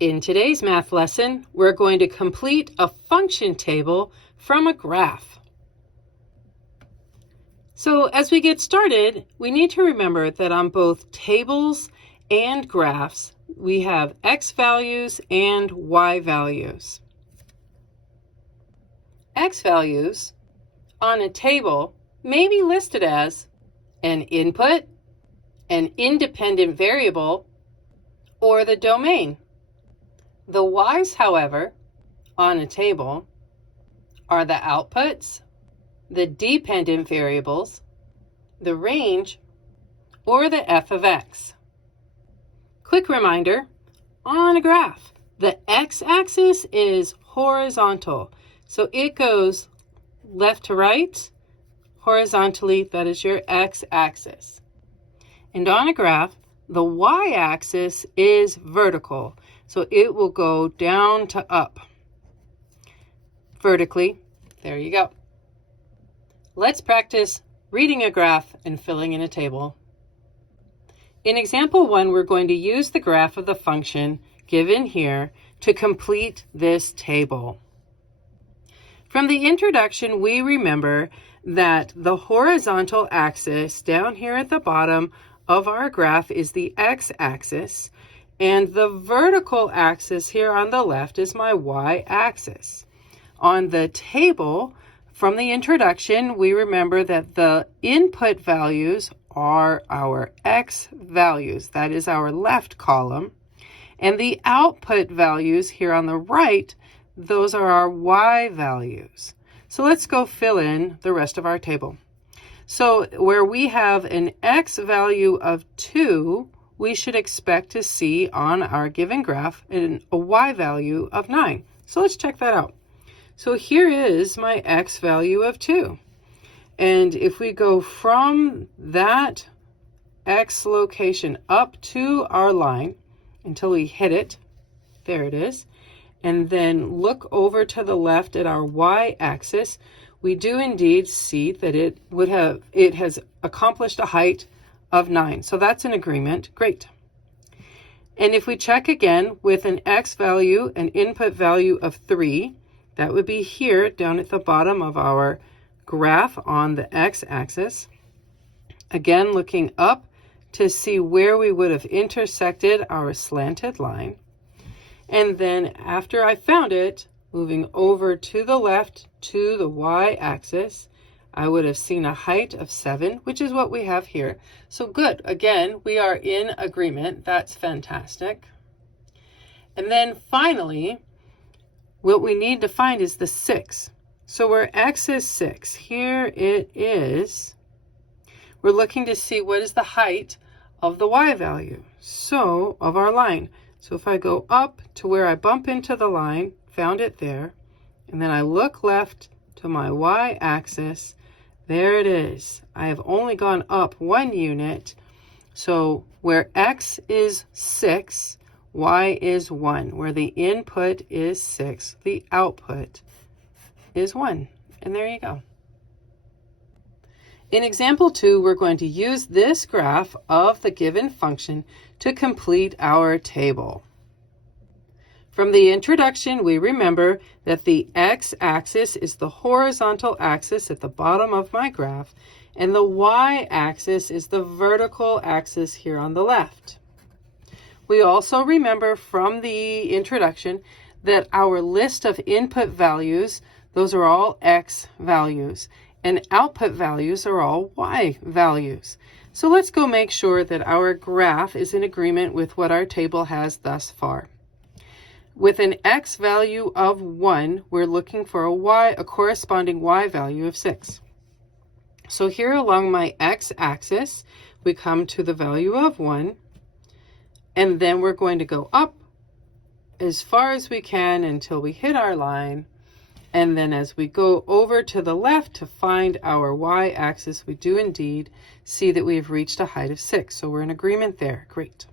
In today's math lesson, we're going to complete a function table from a graph. So as we get started, we need to remember that on both tables and graphs, we have x values and y values. X values on a table may be listed as an input, an independent variable, or the domain. The y's, however, on a table are the outputs, the dependent variables, the range, or the f of x. Quick reminder, on a graph, the x-axis is horizontal, so it goes left to right, horizontally, that is your x-axis. And on a graph, the y-axis is vertical, so it will go down to up. Vertically, there you go. Let's practice reading a graph and filling in a table. In example 1, we're going to use the graph of the function given here to complete this table. From the introduction, we remember that the horizontal axis down here at the bottom of our graph is the x-axis, and the vertical axis here on the left is my y-axis. On the table, from the introduction, we remember that the input values are our x values, that is our left column, and the output values here on the right, those are our y values. So let's go fill in the rest of our table. So where we have an x value of 2, we should expect to see on our given graph a y value of 9. So let's check that out. So here is my x value of 2. And if we go from that x location up to our line until we hit it, there it is, and then look over to the left at our y-axis, we do indeed see that it has accomplished a height of 9. So that's an agreement. Great. And if we check again with an x value, an input value of 3, that would be here down at the bottom of our graph on the x-axis. Again, looking up to see where we would have intersected our slanted line. And then after I found it, moving over to the left to the y-axis, I would have seen a height of 7, which is what we have here. So good. Again, we are in agreement. That's fantastic. And then finally, what we need to find is the 6. So where x is 6, here it is. We're looking to see what is the height of the y value, so of our line. So if I go up to where I bump into the line, found it there, and then I look left to my y-axis, there it is. I have only gone up 1 unit, so where x is 6, y is 1. Where the input is 6, the output is 1. And there you go. In example 2, we're going to use this graph of the given function to complete our table. From the introduction, we remember that the x-axis is the horizontal axis at the bottom of my graph, and the y-axis is the vertical axis here on the left. We also remember from the introduction that our list of input values, those are all x values, and output values are all y values. So let's go make sure that our graph is in agreement with what our table has thus far. With an x value of 1, we're looking for a corresponding y value of 6. So here along my x-axis, we come to the value of 1, and then we're going to go up as far as we can until we hit our line. And then as we go over to the left to find our y-axis, we do indeed see that we've reached a height of 6. So we're in agreement there. Great.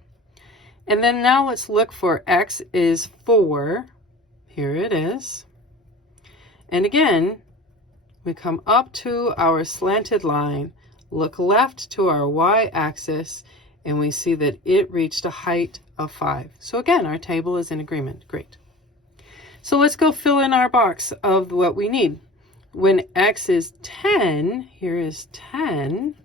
And then now let's look for x is 4. Here it is. And again, we come up to our slanted line, look left to our y-axis, and we see that it reached a height of 5. So again, our table is in agreement. Great. So let's go fill in our box of what we need. When x is 10, here is 10,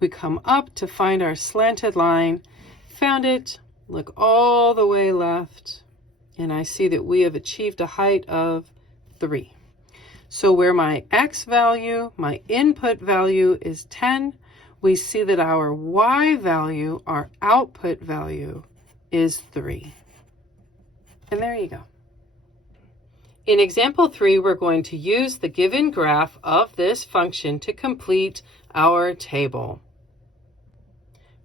we come up to find our slanted line, found it, look all the way left, and I see that we have achieved a height of 3. So where my x value, my input value is 10, we see that our y value, our output value, is 3. And there you go. In example 3, we're going to use the given graph of this function to complete our table.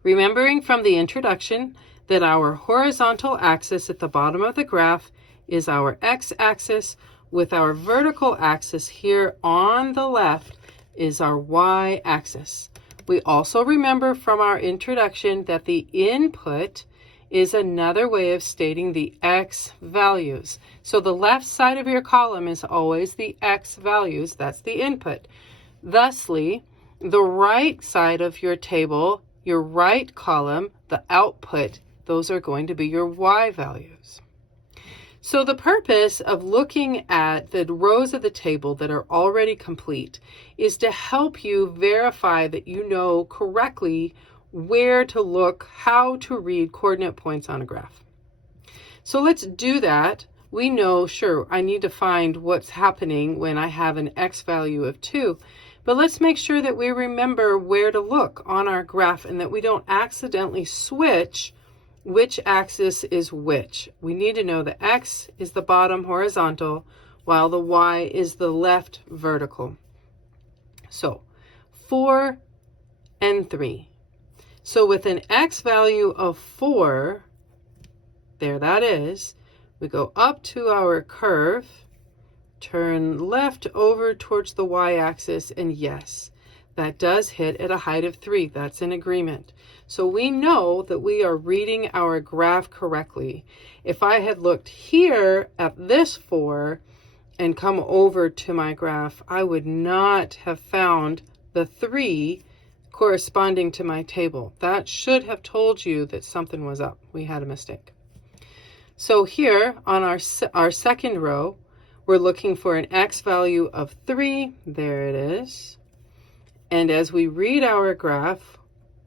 Remembering from the introduction that our horizontal axis at the bottom of the graph is our x-axis, with our vertical axis here on the left is our y-axis. We also remember from our introduction that the input is another way of stating the x values. So the left side of your column is always the x values, that's the input. Thusly, the right side of your table, your right column, the output, those are going to be your y values. So the purpose of looking at the rows of the table that are already complete is to help you verify that you know correctly where to look, how to read coordinate points on a graph. So let's do that. We know, sure, I need to find what's happening when I have an x value of 2, but let's make sure that we remember where to look on our graph and that we don't accidentally switch which axis is which. We need to know the x is the bottom horizontal while the y is the left vertical. So 4 and 3. So with an x value of 4, there that is, we go up to our curve, turn left over towards the y-axis, and yes, that does hit at a height of 3. That's in agreement. So we know that we are reading our graph correctly. If I had looked here at this 4 and come over to my graph, I would not have found the 3 corresponding to my table. That should have told you that something was up. We had a mistake. So here on our second row, we're looking for an x value of 3. There it is. And as we read our graph,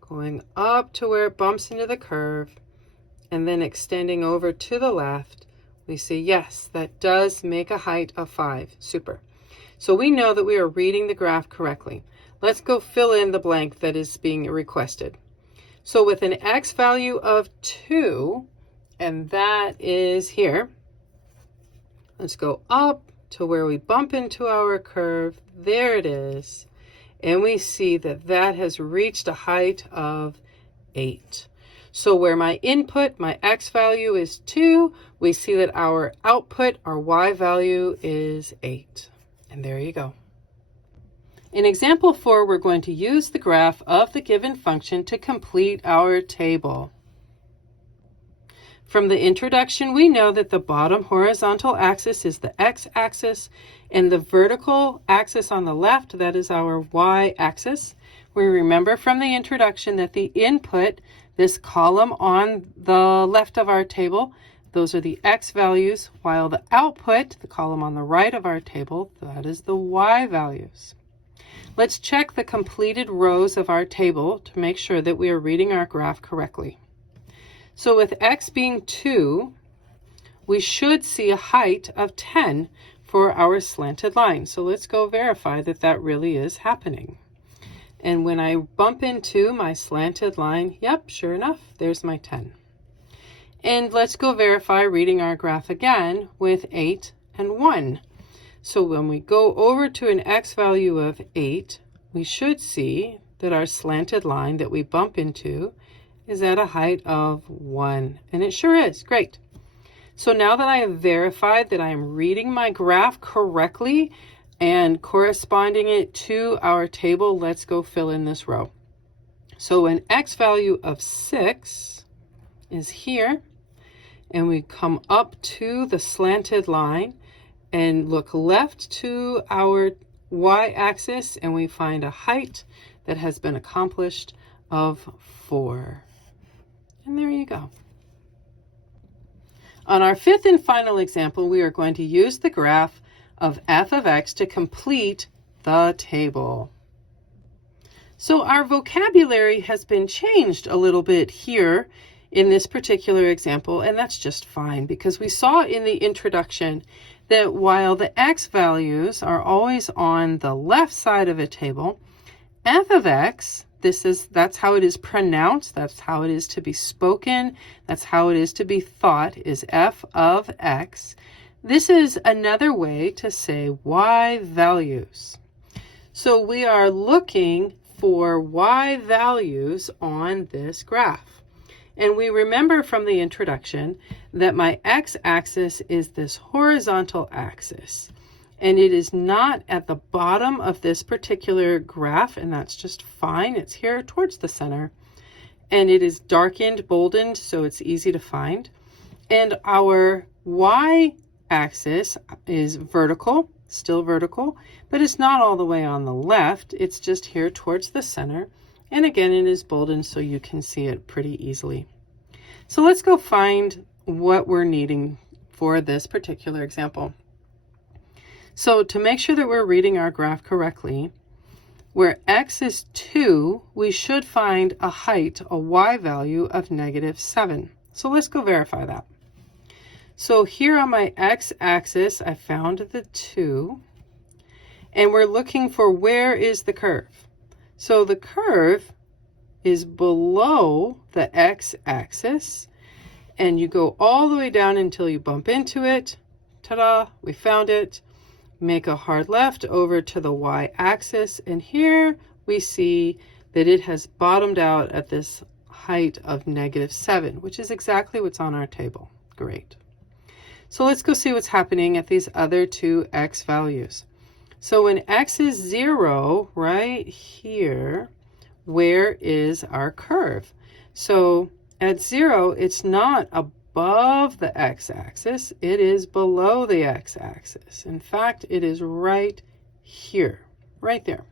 going up to where it bumps into the curve, and then extending over to the left, we see, yes, that does make a height of 5. Super. So we know that we are reading the graph correctly. Let's go fill in the blank that is being requested. So with an x value of 2, and that is here, let's go up to where we bump into our curve. There it is. And we see that that has reached a height of 8. So where my input, my x value is 2, we see that our output, our y value is 8. And there you go. In example 4, we're going to use the graph of the given function to complete our table. From the introduction, we know that the bottom horizontal axis is the x-axis, and the vertical axis on the left, that is our y-axis. We remember from the introduction that the input, this column on the left of our table, those are the x values, while the output, the column on the right of our table, that is the y values. Let's check the completed rows of our table to make sure that we are reading our graph correctly. So with x being 2, we should see a height of 10 for our slanted line. So let's go verify that that really is happening. And when I bump into my slanted line, yep, sure enough, there's my 10. And let's go verify reading our graph again with 8 and 1. So when we go over to an x value of 8, we should see that our slanted line that we bump into is at a height of 1. And it sure is. Great. So now that I have verified that I am reading my graph correctly and corresponding it to our table, let's go fill in this row. So an x value of 6 is here, and we come up to the slanted line and look left to our y-axis, and we find a height that has been accomplished of 4. And there you go. On our fifth and final example, we are going to use the graph of f of x to complete the table. So our vocabulary has been changed a little bit here in this particular example, and that's just fine because we saw in the introduction that while the x values are always on the left side of a table, f of x, that's how it is pronounced, that's how it is to be spoken, that's how it is to be thought, is f of x. This is another way to say y values. So we are looking for y values on this graph. And we remember from the introduction that my x-axis is this horizontal axis. And it is not at the bottom of this particular graph, and that's just fine. It's here towards the center. And it is darkened, boldened, so it's easy to find. And our y-axis is vertical, still vertical, but it's not all the way on the left. It's just here towards the center. And again, it is boldened so you can see it pretty easily. So let's go find what we're needing for this particular example. So to make sure that we're reading our graph correctly, where x is 2, we should find a height, a y value of -7. So let's go verify that. So here on my x-axis, I found the 2, and we're looking for where is the curve. So the curve is below the x-axis, and you go all the way down until you bump into it. Ta-da, we found it. Make a hard left over to the y-axis, and here we see that it has bottomed out at this height of -7, which is exactly what's on our table. Great. So let's go see what's happening at these other two x values. So when x is 0, right here, where is our curve? So at 0, it's not above the x-axis, it is below the x-axis. In fact, it is right here, right there.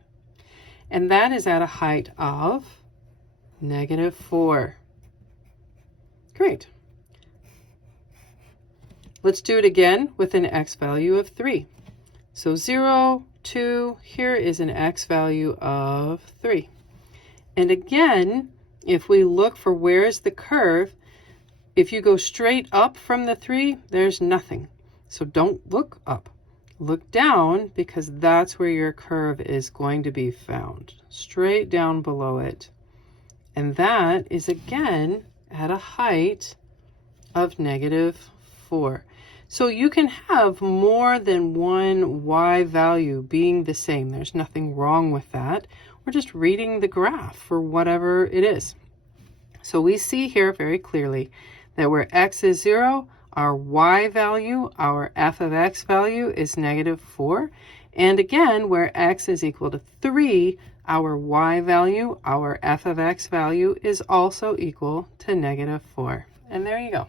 And that is at a height of -4. Great. Let's do it again with an x value of 3. So 0, 2, here is an x value of 3. And again, if we look for where is the curve, if you go straight up from the 3, there's nothing. So don't look up. Look down, because that's where your curve is going to be found. Straight down below it. And that is again at a height of -4. So you can have more than one y value being the same. There's nothing wrong with that. We're just reading the graph for whatever it is. So we see here very clearly that where x is 0, our y value, our f of x value is -4. And again, where x is equal to 3, our y value, our f of x value is also equal to -4. And there you go.